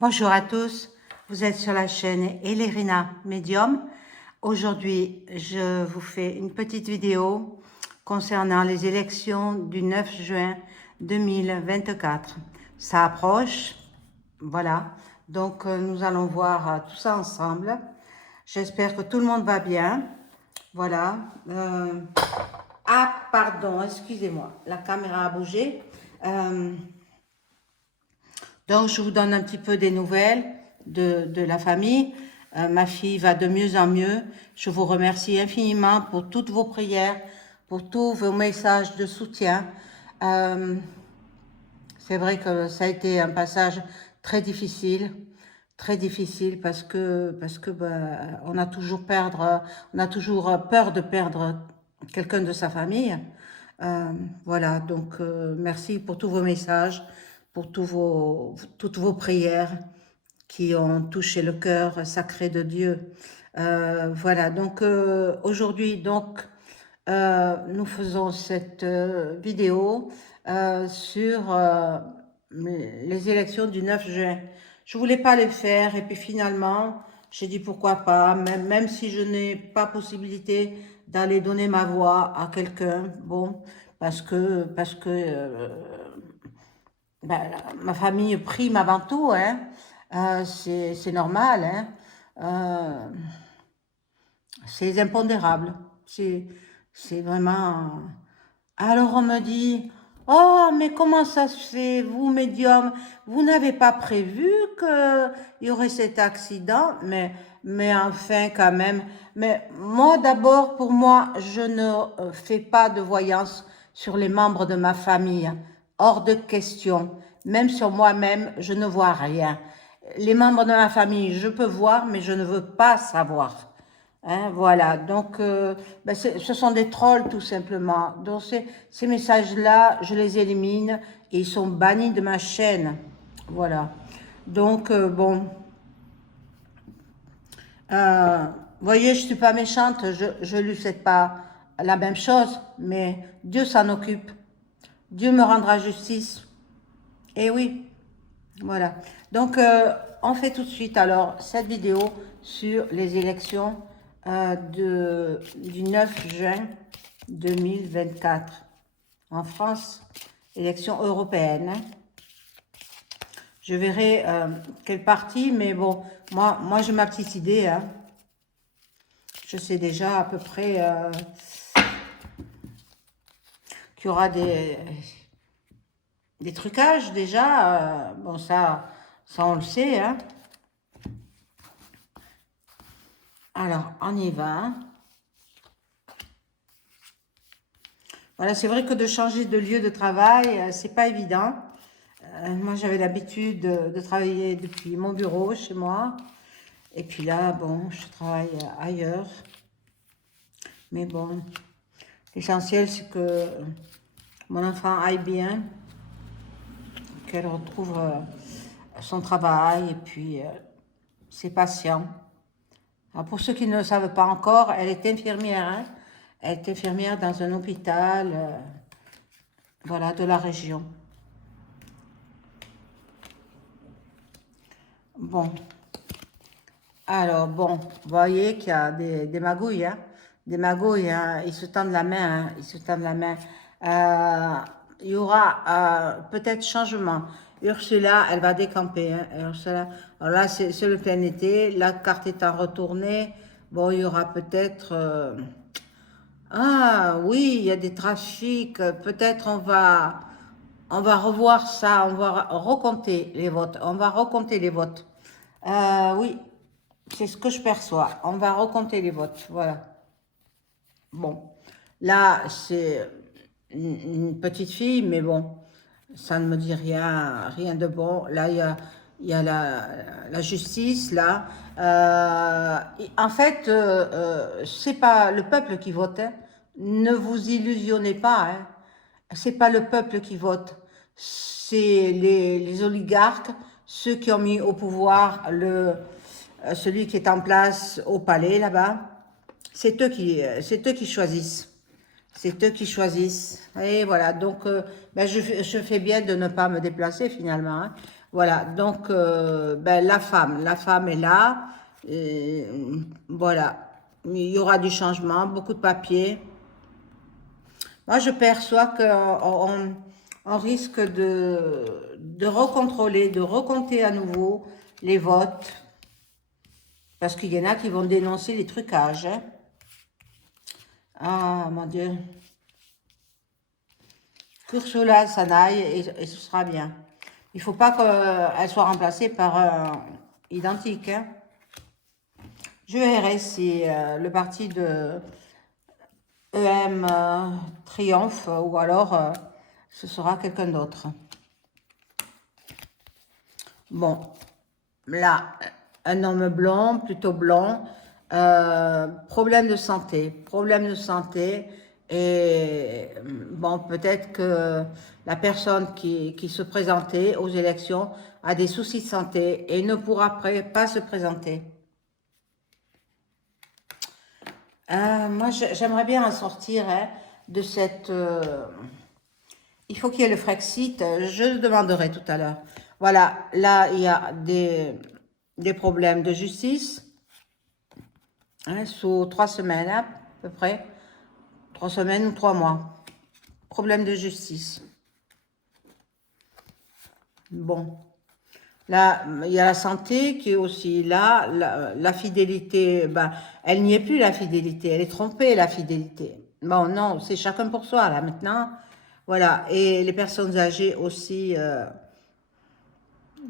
Bonjour à tous, vous êtes sur la chaîne Elérina Medium. Aujourd'hui, je vous fais une petite vidéo concernant les élections du 9 juin 2024. Ça approche, voilà. Donc, nous allons voir tout ça ensemble. J'espère que tout le monde va bien. Voilà. Ah, pardon, excusez-moi, la caméra a bougé. Donc, je vous donne un petit peu des nouvelles de la famille. Ma fille va de mieux en mieux. Je vous remercie infiniment pour toutes vos prières, pour tous vos messages de soutien. C'est vrai que ça a été un passage très difficile parce que on a toujours peur de perdre quelqu'un de sa famille. Voilà, donc merci pour tous vos messages, pour toutes vos prières qui ont touché le cœur sacré de Dieu. Voilà, donc aujourd'hui, nous faisons cette vidéo sur les élections du 9 juin. Je voulais pas les faire et puis finalement, j'ai dit pourquoi pas, même si je n'ai pas possibilité d'aller donner ma voix à quelqu'un, bon, parce que ma famille prime avant tout, hein, c'est normal, hein, euh, c'est impondérable, c'est vraiment... Alors on me dit, oh mais comment ça se fait, vous médium, vous n'avez pas prévu qu'il y aurait cet accident, mais enfin quand même, mais moi d'abord pour moi je ne fais pas de voyance sur les membres de ma famille, hors de question, même sur moi-même je ne vois rien. Les membres de ma famille je peux voir mais je ne veux pas savoir. Hein, voilà, donc ce sont des trolls tout simplement. Donc ces messages-là, je les élimine et ils sont bannis de ma chaîne. Voilà. Donc bon, vous voyez, je suis pas méchante, je lui souhaite pas la même chose, mais Dieu s'en occupe. Dieu me rendra justice. Et oui, voilà. Donc, on fait tout de suite alors cette vidéo sur les élections du 9 juin 2024 en France, élections européennes. Je verrai quel parti, mais bon, moi j'ai ma petite idée. Hein. Je sais déjà à peu près qu'il y aura des trucages déjà. Bon, ça on le sait. Hein. Alors, on y va. Voilà, c'est vrai que de changer de lieu de travail, c'est pas évident. Moi, j'avais l'habitude de travailler depuis mon bureau chez moi. Et puis là, bon, je travaille ailleurs. Mais bon, l'essentiel, c'est que mon enfant aille bien, qu'elle retrouve son travail et puis ses patients. Alors, pour ceux qui ne le savent pas encore, elle est infirmière. Hein. Elle est infirmière dans un hôpital voilà, de la région. Bon, alors bon, vous voyez qu'il y a des magouilles, hein, des magouilles, hein, ils se tendent la main, hein, ils se tendent la main. Il y aura peut-être changement. Ursula, elle va décamper, hein, Ursula. Alors là, c'est le plein été, la carte étant retournée, bon, il y aura peut-être... ah oui, il y a des trafics, peut-être on va revoir ça, on va recompter les votes, on va recompter les votes. Oui, c'est ce que je perçois. On va recompter les votes. Voilà. Bon. Là, c'est une petite fille, mais bon, ça ne me dit rien de bon. Là, il y a la justice, là. En fait, c'est pas le peuple qui vote. Hein. Ne vous illusionnez pas. Hein. C'est pas le peuple qui vote. C'est les oligarques, ceux qui ont mis au pouvoir celui qui est en place au palais là-bas, c'est eux qui choisissent. C'est eux qui choisissent. Et voilà, donc je fais bien de ne pas me déplacer finalement. Hein. Voilà, donc ben, la femme est là. Et, voilà, il y aura du changement, beaucoup de papiers. Moi, je perçois qu'on risque de recontrôler, de recompter à nouveau les votes, parce qu'il y en a qui vont dénoncer les trucages. Hein. Ah, mon Dieu. Qu'Ursula s'en aille et ce sera bien. Il ne faut pas qu'elle soit remplacée par un identique. Hein. Je verrai si le parti de EM triomphe ou alors ce sera quelqu'un d'autre. Bon, là, un homme blond, plutôt blond, problème de santé, et bon, peut-être que la personne qui se présentait aux élections a des soucis de santé et ne pourra pas se présenter. Moi, j'aimerais bien en sortir hein, de cette... il faut qu'il y ait le Frexit, je le demanderai tout à l'heure. Voilà, là, il y a des problèmes de justice, hein, sous 3 semaines à peu près, 3 semaines ou 3 mois. Problème de justice. Bon, là, il y a la santé qui est aussi là, la fidélité, ben, elle n'y est plus la fidélité, elle est trompée la fidélité. Bon, non, c'est chacun pour soi là maintenant. Voilà, et les personnes âgées aussi,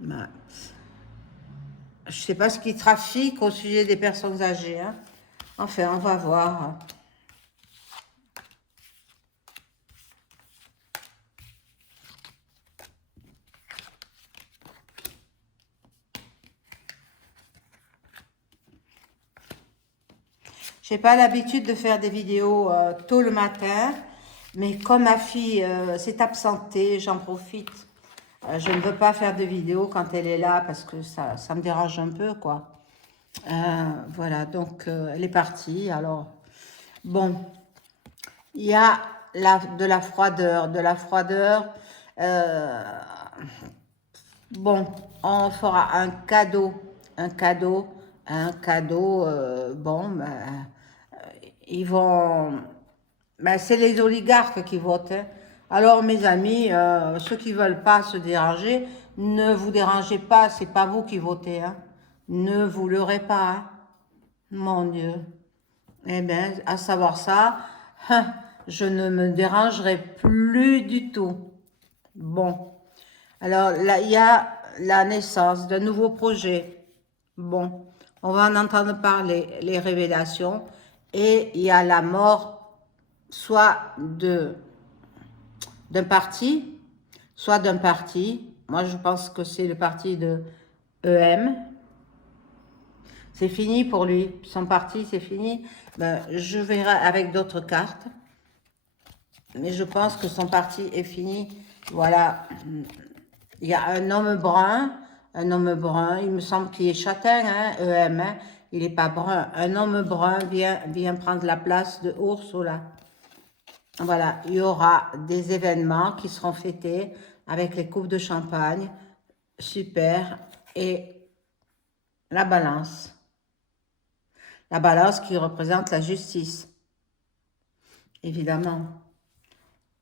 ben, je ne sais pas ce qui trafique au sujet des personnes âgées. Hein. Enfin, on va voir. Je n'ai pas l'habitude de faire des vidéos tôt le matin, mais comme ma fille s'est absentée, j'en profite. Je ne veux pas faire de vidéos quand elle est là parce que ça me dérange un peu, quoi. Voilà, donc elle est partie. Alors, bon, il y a de la froideur, euh, bon, on fera un cadeau, bon, ben, ils vont, ben, c'est les oligarques qui votent. Hein. Alors, mes amis, ceux qui veulent pas se déranger, ne vous dérangez pas, c'est pas vous qui votez. Hein. Ne vous leurrez pas. Hein. Mon Dieu. Eh bien, à savoir ça, hein, je ne me dérangerai plus du tout. Bon. Alors, là, il y a la naissance d'un nouveau projet. Bon, on va en entendre parler, les révélations. Et il y a la mort soit d'un parti, soit d'un parti. Moi, je pense que c'est le parti de EM. C'est fini pour lui. Son parti, c'est fini. Ben, je verrai avec d'autres cartes. Mais je pense que son parti est fini. Voilà. Il y a un homme brun, il me semble qu'il est châtain, hein, EM, hein, il n'est pas brun. Un homme brun vient prendre la place de Ursula. Voilà, il y aura des événements qui seront fêtés avec les coupes de champagne, super, et la balance. La balance qui représente la justice, évidemment.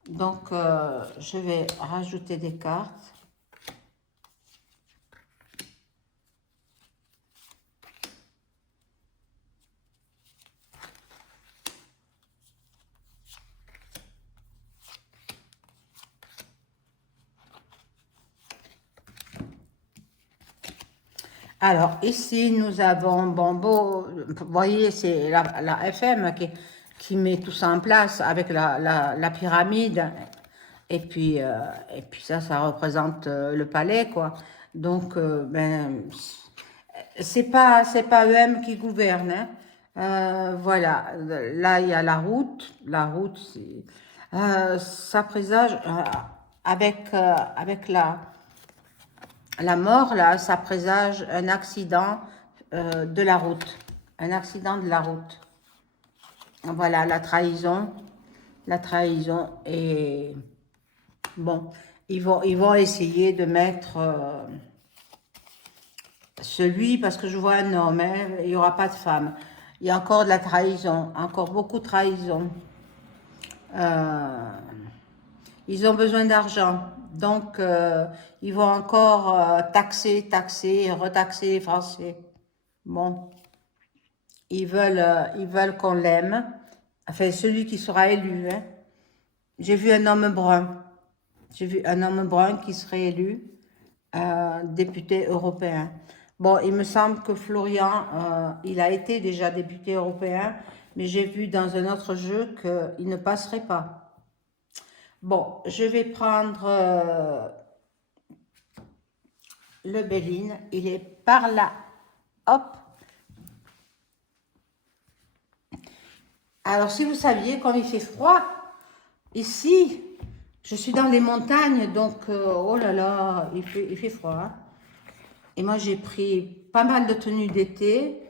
Donc, je vais rajouter des cartes. Alors, ici, nous avons, bon, vous voyez, c'est la FM qui met tout ça en place avec la pyramide. Et puis ça représente le palais, quoi. Donc, ben, c'est pas eux-mêmes qui gouvernent. Hein. Voilà, là, il y a la route. La route, ça présage, avec la mort, là, ça présage un accident de la route. Un accident de la route. Voilà, la trahison est... Bon. ils vont essayer de mettre celui, parce que je vois un homme, hein, il n'y aura pas de femme. Il y a encore de la trahison, encore beaucoup de trahison. Euh, Ils ont besoin d'argent. Donc, ils vont encore taxer, taxer et retaxer les Français. Bon, ils veulent qu'on l'aime. Enfin, celui qui sera élu. Hein. J'ai vu un homme brun. J'ai vu un homme brun qui serait élu député européen. Bon, il me semble que Florian, il a été déjà député européen, mais j'ai vu dans un autre jeu qu'il ne passerait pas. Bon, je vais prendre le Béline. Il est par là. Hop. Alors, si vous saviez, quand il fait froid, ici, je suis dans les montagnes, donc, oh là là, il fait froid. Hein. Et moi, j'ai pris pas mal de tenues d'été.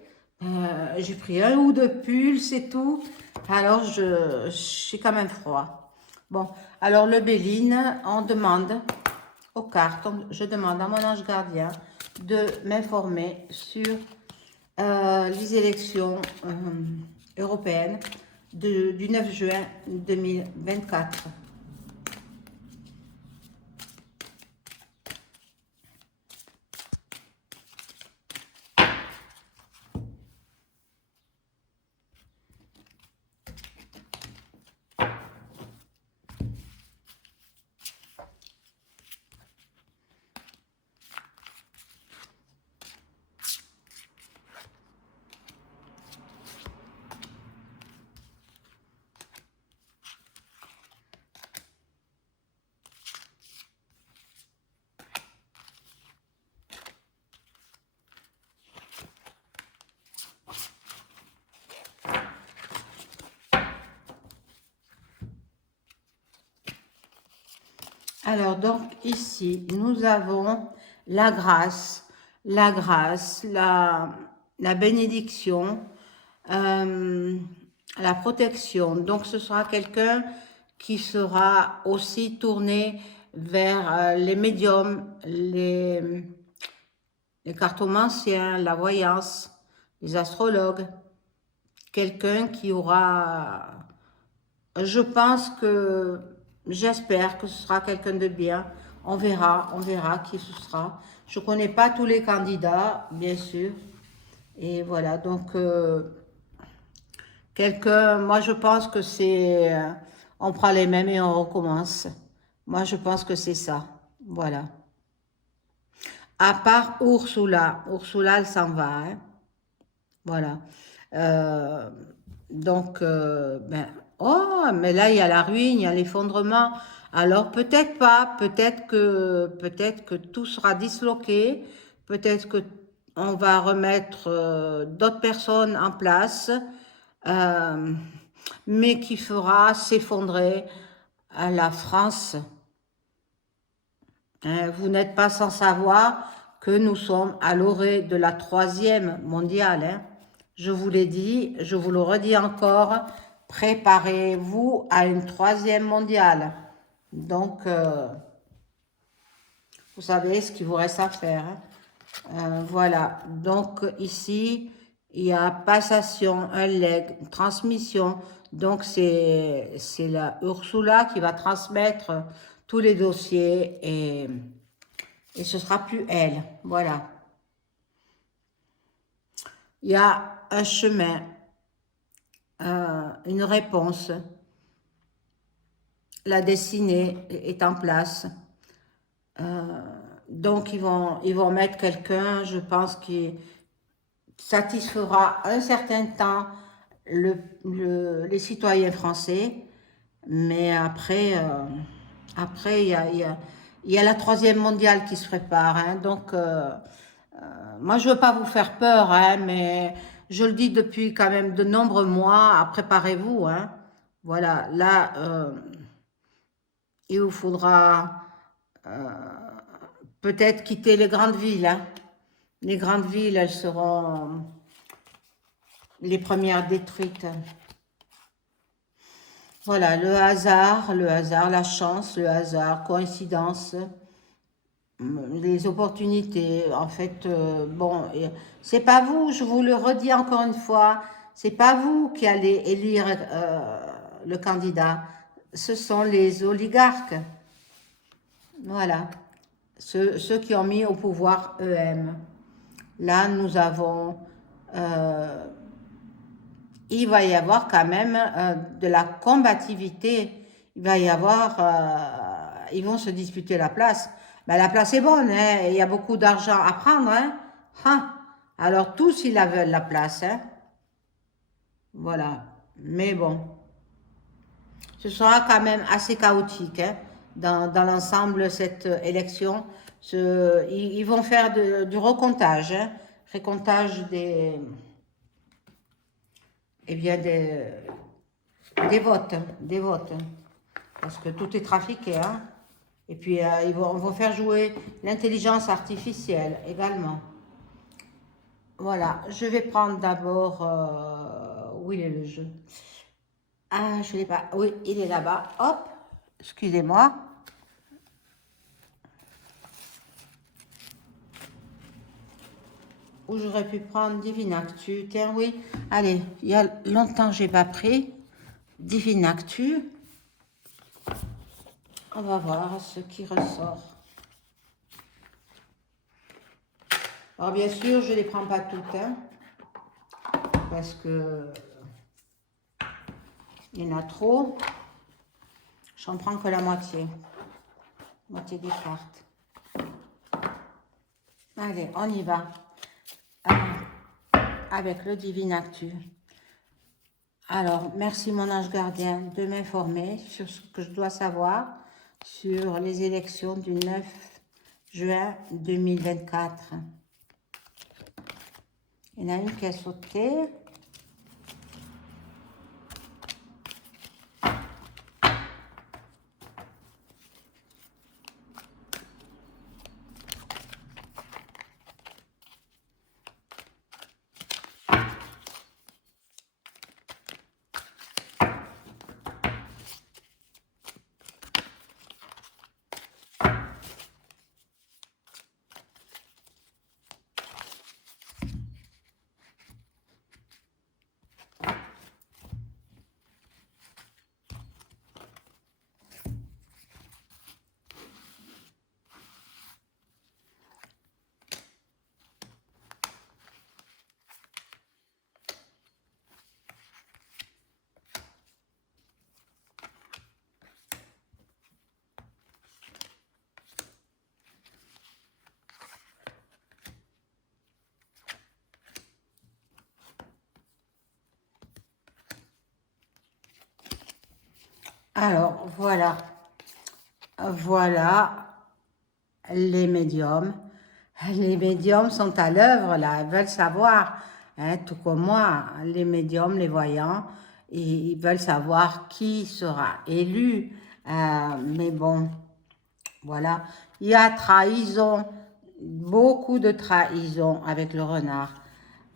J'ai pris un ou deux pulls, c'est tout. Alors, j'ai quand même froid. Bon, alors le Béline, on demande aux cartes, je demande à mon ange gardien de m'informer sur les élections européennes du 9 juin 2024. Alors, donc, ici, nous avons la grâce, la bénédiction, la protection. Donc, ce sera quelqu'un qui sera aussi tourné vers les médiums, les cartomanciens, la voyance, les astrologues. Quelqu'un qui aura... Je pense que... J'espère que ce sera quelqu'un de bien. On verra qui ce sera. Je ne connais pas tous les candidats, bien sûr. Et voilà, donc... quelqu'un... Moi, je pense que c'est... on prend les mêmes et on recommence. Moi, je pense que c'est ça. Voilà. À part Ursula. Ursula, elle s'en va. Hein. Voilà. Euh, donc, ben, oh, mais là, il y a la ruine, il y a l'effondrement. Alors, peut-être pas, peut-être que tout sera disloqué, peut-être que on va remettre d'autres personnes en place, euh, mais qui fera s'effondrer la France. Hein, vous n'êtes pas sans savoir que nous sommes à l'orée de la 3e mondiale. Hein. Je vous l'ai dit, je vous le redis encore, préparez-vous à une 3e mondiale. Donc, vous savez ce qu'il vous reste à faire. Hein. Voilà, donc ici, il y a passation, un leg, transmission. Donc, c'est la Ursula qui va transmettre tous les dossiers et ce sera plus elle. Voilà. Il y a un chemin, une réponse. La destinée est en place. Donc, ils vont mettre quelqu'un, je pense, qui satisfera un certain temps les citoyens français. Mais après, il y a la 3e mondiale qui se prépare. Hein, donc, moi, je veux pas vous faire peur, hein, mais je le dis depuis quand même de nombreux mois, préparez-vous. Hein. Voilà, là, il vous faudra peut-être quitter les grandes villes. Hein. Les grandes villes, elles seront les premières détruites. Voilà, le hasard, la chance, le hasard, coïncidence, les opportunités. En fait, bon, c'est pas vous, je vous le redis encore une fois, c'est pas vous qui allez élire le candidat, ce sont les oligarques. Voilà, ceux qui ont mis au pouvoir EM. Là, nous avons, euh, il va y avoir quand même de la combativité. Il va y avoir, ils vont se disputer la place. Ben, la place est bonne, hein, il y a beaucoup d'argent à prendre. Hein. Ah, alors tous, ils la veulent, la place. Hein. Voilà. Mais bon, ce sera quand même assez chaotique hein, dans l'ensemble, cette élection. Ils vont faire du recomptage. Hein, recomptage eh bien des votes, des votes, parce que tout est trafiqué, hein. Et puis on va faire jouer l'intelligence artificielle également. Voilà, je vais prendre d'abord, où il est le jeu? Ah, je ne l'ai pas, oui, il est là-bas, hop, excusez-moi. Ou j'aurais pu prendre Divine Actu, tiens, oui, allez, il y a longtemps que je n'ai pas pris Divine Actu. On va voir ce qui ressort. Alors bien sûr, je ne les prends pas toutes, hein, parce que il y en a trop. J'en prends que la moitié. Moitié des cartes. Allez, on y va. Avec le Divine Actu. Alors, merci mon ange gardien de m'informer sur ce que je dois savoir sur les élections du 9 juin 2024. Il y en a une qui a sauté. Alors, voilà. Voilà les médiums. Les médiums sont à l'œuvre, là. Ils veulent savoir, hein, tout comme moi, les médiums, les voyants, ils veulent savoir qui sera élu. Mais bon, voilà. Il y a trahison, beaucoup de trahison avec le renard.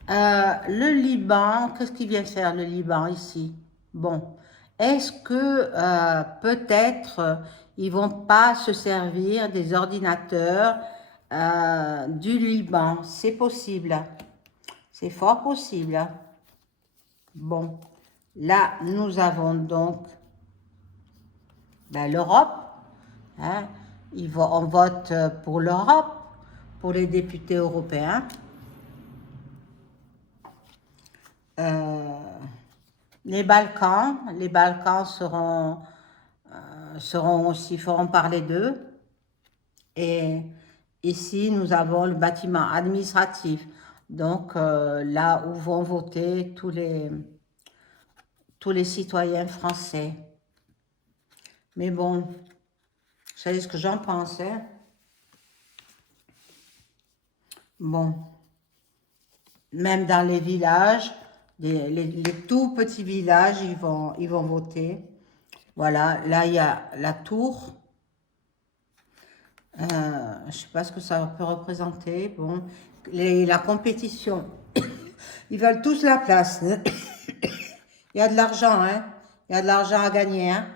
Le Liban, qu'est-ce qu'il vient faire le Liban ici? Bon, est-ce que peut-être ils vont pas se servir des ordinateurs du Liban? C'est possible, c'est fort possible. Bon, là nous avons donc ben, l'Europe. Hein, on vote pour l'Europe, pour les députés européens. Les Balkans seront aussi, feront parler d'eux. Et ici, nous avons le bâtiment administratif. Donc, là où vont voter tous les citoyens français. Mais bon, vous savez ce que j'en pense, hein? Bon, même dans les villages, les tout petits villages, ils vont voter. Voilà, là, il y a la tour. Je ne sais pas ce que ça peut représenter. Bon, la compétition. Ils veulent tous la place. Il y a de l'argent, hein. Il y a de l'argent à gagner, hein.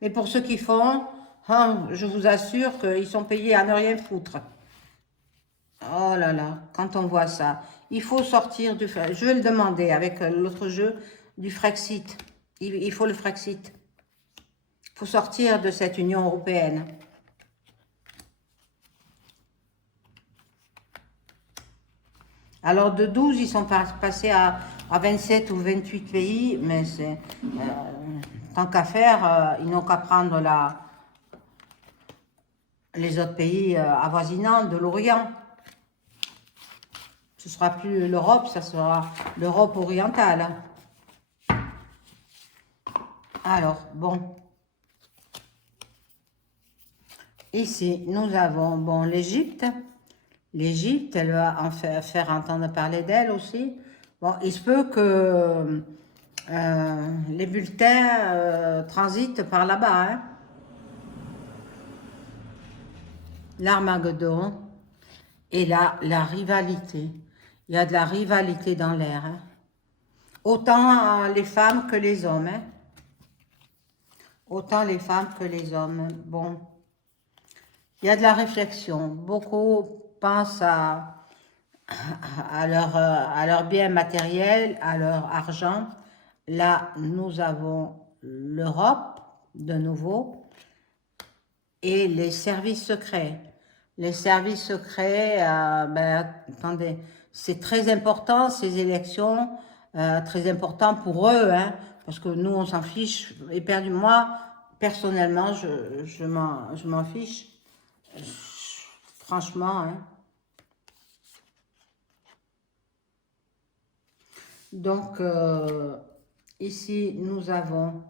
Mais pour ceux qui font, hein, je vous assure qu'ils sont payés à ne rien foutre. Oh là là, quand on voit ça, il faut sortir du... Je vais le demander avec l'autre jeu du Frexit. Il faut le Frexit. Il faut sortir de cette Union européenne. Alors de 12, ils sont passés à 27 ou 28 pays, mais c'est tant qu'à faire, ils n'ont qu'à prendre les autres pays avoisinants de l'Orient. Ce ne sera plus l'Europe, ça sera l'Europe orientale. Alors, bon. Ici, nous avons, bon, l'Égypte. L'Égypte, elle va en faire entendre parler d'elle aussi. Bon, il se peut que les bulletins transitent par là-bas. Hein. L'Armageddon et la rivalité. Il y a de la rivalité dans l'air. Hein. Autant les femmes que les hommes. Hein. Autant les femmes que les hommes. Bon. Il y a de la réflexion. Beaucoup pensent à leur bien matériel, à leur argent. Là, nous avons l'Europe, de nouveau, et les services secrets. Les services secrets, ben, attendez, c'est très important, ces élections, très important pour eux, hein, parce que nous, on s'en fiche, moi, personnellement, je m'en fiche, franchement, hein. Donc, ici, nous avons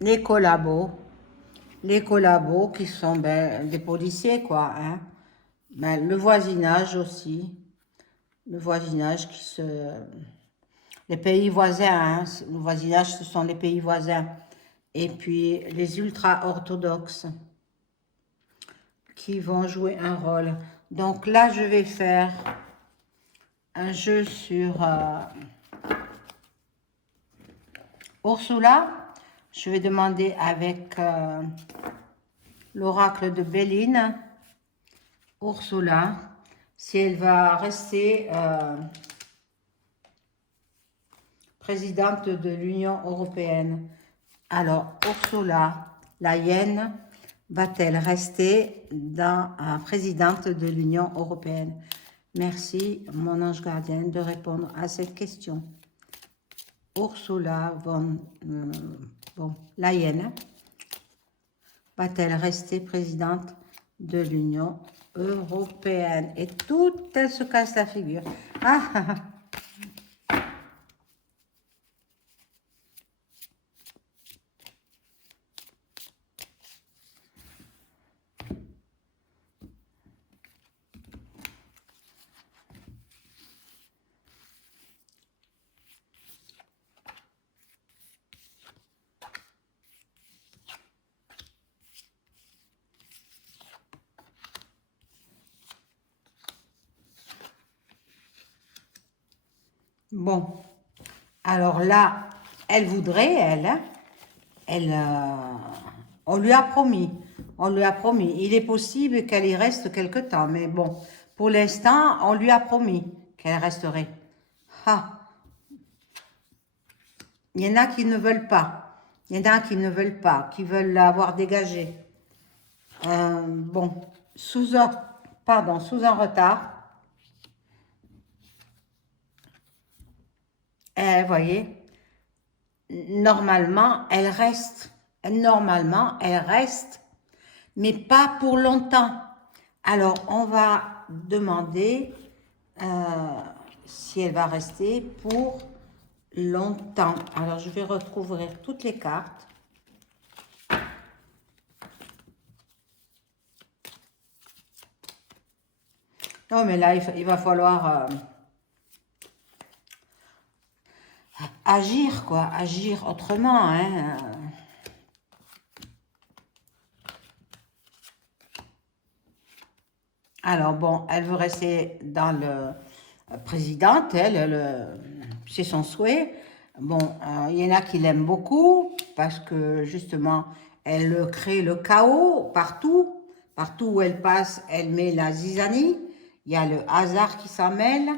les collabos qui sont ben, des policiers, quoi. Hein. Ben, le voisinage aussi. Le voisinage qui se... Les pays voisins, hein. Le voisinage, ce sont les pays voisins. Et puis, les ultra-orthodoxes qui vont jouer un rôle. Donc là, je vais faire un jeu sur Ursula. Je vais demander avec l'oracle de Béline, Ursula, si elle va rester présidente de l'Union européenne. Alors, Ursula, la hyène, va-t-elle rester présidente de l'Union européenne? Merci, mon ange gardien, de répondre à cette question. Ursula bon, la hyène, va-t-elle rester présidente de l'Union européenne? Et tout, elle se casse la figure. Ah. Bon, alors là, elle voudrait, on lui a promis, Il est possible qu'elle y reste quelque temps, mais bon, pour l'instant, on lui a promis qu'elle resterait. Ah. Il y en a qui ne veulent pas, qui veulent l'avoir dégagée. Bon, sous un retard. Vous voyez, normalement, elle reste, mais pas pour longtemps. Alors, on va demander si elle va rester pour longtemps. Alors, je vais recouvrir toutes les cartes. Non, mais là, il va falloir... agir, quoi, agir autrement, hein. Alors, bon, elle veut rester dans le présidente, elle c'est son souhait. Bon, il y en a qui l'aiment beaucoup parce que justement, elle crée le chaos partout. Partout où elle passe, elle met la zizanie. Il y a le hasard qui s'en mêle.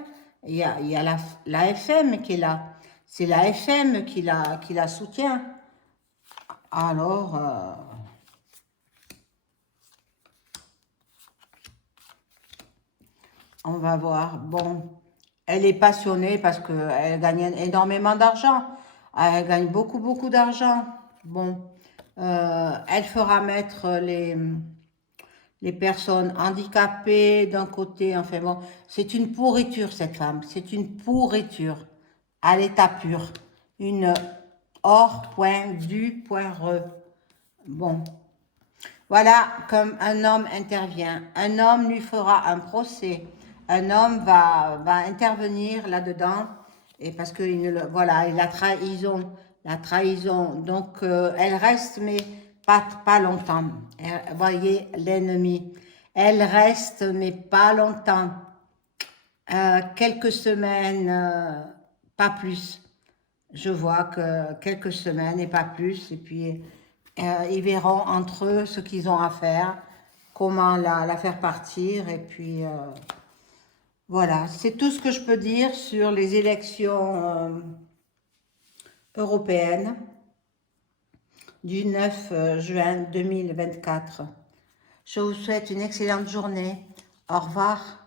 Il y a la FM qui est là. C'est la FM qui la soutient. Alors, on va voir. Bon, elle est passionnée parce qu'elle gagne énormément d'argent. Elle gagne beaucoup, beaucoup d'argent. Bon, elle fera mettre les personnes handicapées d'un côté. Enfin bon, c'est une pourriture cette femme. C'est une pourriture à l'état pur. Une or.du.re. Bon, voilà comme un homme intervient. Un homme lui fera un procès. Un homme va intervenir là-dedans. Et parce que voilà, et la trahison. La trahison. Donc, elle reste, mais pas longtemps. Voyez l'ennemi. Elle reste, mais pas longtemps. Quelques semaines, pas plus. Je vois que quelques semaines et pas plus. Et puis, ils verront entre eux ce qu'ils ont à faire, comment la faire partir. Et puis, voilà. C'est tout ce que je peux dire sur les élections européennes du 9 juin 2024. Je vous souhaite une excellente journée. Au revoir.